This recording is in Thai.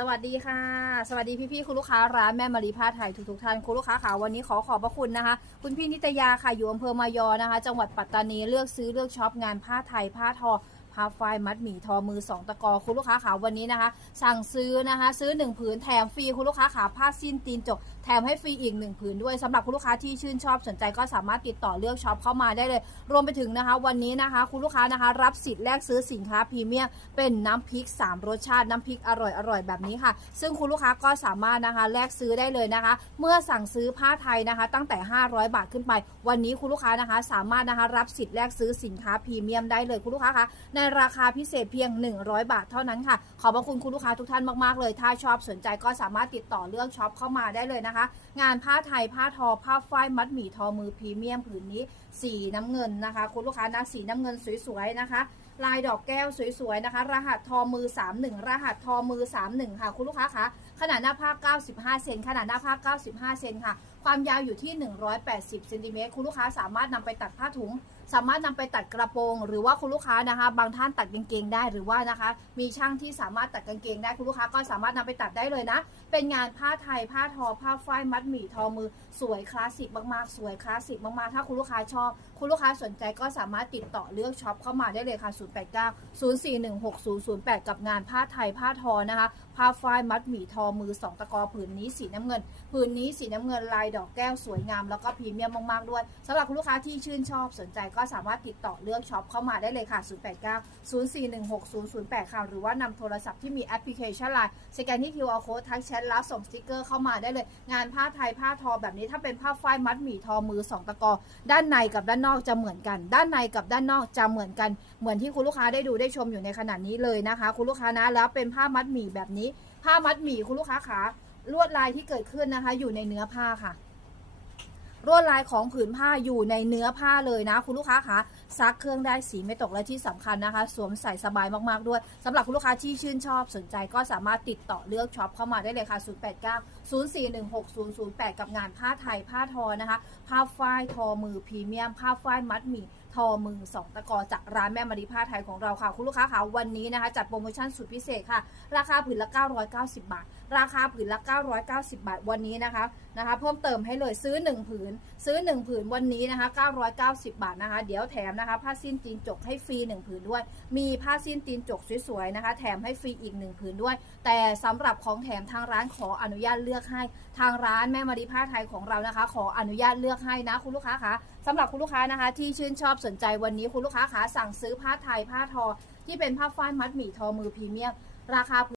สวัสดีค่ะ สวัสดีพี่ๆคุณลูกค้าร้านแม่มารีผ้าไทยทุกๆท่านคุณลูกค้าค่ะวันนี้ขอขอบพระคุณนะคะ คุณพี่นิตยาค่ะอยู่อำเภอมายอนะคะ จังหวัดปัตตานีเลือกซื้อเลือกช็อปงานผ้าไทยผ้าทอ ผ้าฝ้ายมัดหมี่ทอมือสองตะกอคุณลูกค้าค่ะวันนี้นะคะ สั่งซื้อนะคะ ซื้อหนึ่งผืนแถมฟรีคุณลูกค้าค่ะผ้าสิ้นตีนจกแถมให้ฟรีอีกหนึ่งผืนด้วยสำหรับคุณลูกค้าที่ชื่นชอบสนใจก็สามารถติดต่อเลือกช็อปเข้ามาได้เลย รวมไปถึงนะคะ วันนี้นะคะ คุณลูกค้านะคะ รับสิทธิ์แลกซื้อสินค้าพรีเมียมเป็นน้ำพริก 3 รสชาติน้ำพริกอร่อยอร่อยแบบนี้ค่ะ ซึ่งคุณลูกค้าก็สามารถนะคะแลกซื้อได้เลยนะคะ เมื่อสั่งซื้อผ้าไทยนะคะ ตั้งแต่ 500 บาทขึ้นไป วันนี้คุณลูกค้านะคะ สามารถนะคะรับสิทธิ์แลกซื้อสินค้าพรีเมียมได้เลยคุณลูกค้าคะในราคาพิเศษเพียง 100 บาทเท่านั้นค่ะ ขอบพระคุณคุณลูกค้าทุกท่านมากๆเลย ถ้าชอบสนใจก็สามารถติดต่อเลือกช็อปเข้ามาได้เลยนะคะ งานผ้าไทยผ้าทอ ผ้าฝ้ายมัดหมี่ทอมือพรีเมียมผืนนี้ สีน้ำเงินนะคะ คุณลูกค้านะสีน้ำเงินสวยๆนะคะลายดอกแก้วสวยๆนะคะ รหัสทอมือ 31 รหัสทอมือ 31 ค่ะ คุณลูกค้าคะขนาดหน้าผ้า95 เซนขนาดหน้าผ้า95 เซนค่ะ ความยาวอยู่ที่ 180 เซนติเมตรคุณลูกค้าสามารถนำไปตัดผ้าถุง สามารถนำไปตัดกระโปรง หรือว่าคุณลูกค้านะคะ บางท่านตัดกางเกงได้หรือว่านะคะ มีช่างที่สามารถตัดกางเกงได้คุณลูกค้าก็สามารถนำไปตัดได้เลยนะ เป็นงานผ้าไทยผ้าทอผ้าฝ้ายมัดหมี่ทอมือสวยคลาสสิกมากๆ สวยคลาสสิกมากๆ ถ้าคุณลูกค้าชอบ คุณลูกค้าสนใจก็สามารถติดต่อเลือกช็อปเข้ามาได้เลยค่ะ 089 041 6008 กับงานผ้าไทยผ้าทอนะคะ ผ้าฝ้ายมัดหมี่ทอมือสองตะกอผืนนี้สีน้ำเงิน ผืนนี้สีน้ำเงินลายดอกแก้วสวยงามแล้วก็พรีเมียมมากๆด้วยสำหรับคุณลูกค้าที่ชื่นชอบสนใจก็สามารถติดต่อเลือกช็อปเข้ามาได้เลยค่ะ 089 0416008 ค่ะ หรือว่านำโทรศัพท์ที่มีแอปพลิเคชันไลน์สแกนที่ QR code ทักแชทแล้วส่งสติกเกอร์เข้ามาได้เลย งานผ้าไทยผ้าทอแบบนี้ถ้าเป็นผ้าฝ้ายมัดหมี่ทอมือสองตะกอ ด้านในกับด้านนอกจะเหมือนกัน ด้านในกับด้านนอกจะเหมือนกัน เหมือนที่คุณลูกค้าได้ดูได้ชมอยู่ในขณะนี้เลยนะคะ คุณลูกค้านะแล้วเป็นผ้ามัดหมี่แบบนี้ผ้ามัดหมี่คุณลูกค้าขาลวดลายที่เกิดขึ้นนะคะ อยู่ในเนื้อผ้าค่ะลวดลายของผืนผ้าอยู่ในเนื้อผ้าเลยนะ คุณลูกค้าคะซักเครื่องได้สีไม่ตกและที่สำคัญนะคะ สวมใส่สบายมากๆด้วยสำหรับคุณลูกค้าที่ชื่นชอบสนใจก็สามารถติดต่อเลือกช็อปเข้ามาได้เลยค่ะ 089 0416008 กับงานผ้าไทยผ้าทอนะคะ ผ้าฝ้ายทอมือพรีเมียม ผ้าฝ้ายมัดหมี่ อมือสองตะกอจากร้านแม่มารีผ้าไทยของเราค่ะ คุณลูกค้าคะวันนี้นะคะ จัดโปรโมชั่นสุดพิเศษค่ะ ราคาผืนละ 990 บาท ราคาผืนละ 990 บาทวันนี้นะคะนะคะ เพิ่มเติมให้เลยซื้อ 1 ผืน ซื้อ 1 ผืนวันนี้นะคะ 990 บาทนะคะ เดี๋ยวแถมนะคะ ผ้าสิ้นตีนจกให้ฟรี 1 ผืนด้วย มีผ้าสิ้นตีนจกสวยๆนะคะ แถมให้ฟรีอีก 1 ผืนด้วย แต่สำหรับของแถมทางร้านขออนุญาตเลือกให้ ทางร้านแม่มารีผ้าไทยของเรานะคะ ขออนุญาตเลือกให้นะคุณลูกค้าคะสำหรับคุณลูกค้านะคะที่ชื่นชอบสนใจวันนี้คุณลูกค้าคะสั่งซื้อผ้าไทยผ้าทอที่เป็นผ้าฝ้ายมัดหมี่ทอมือพรีเมียมราคา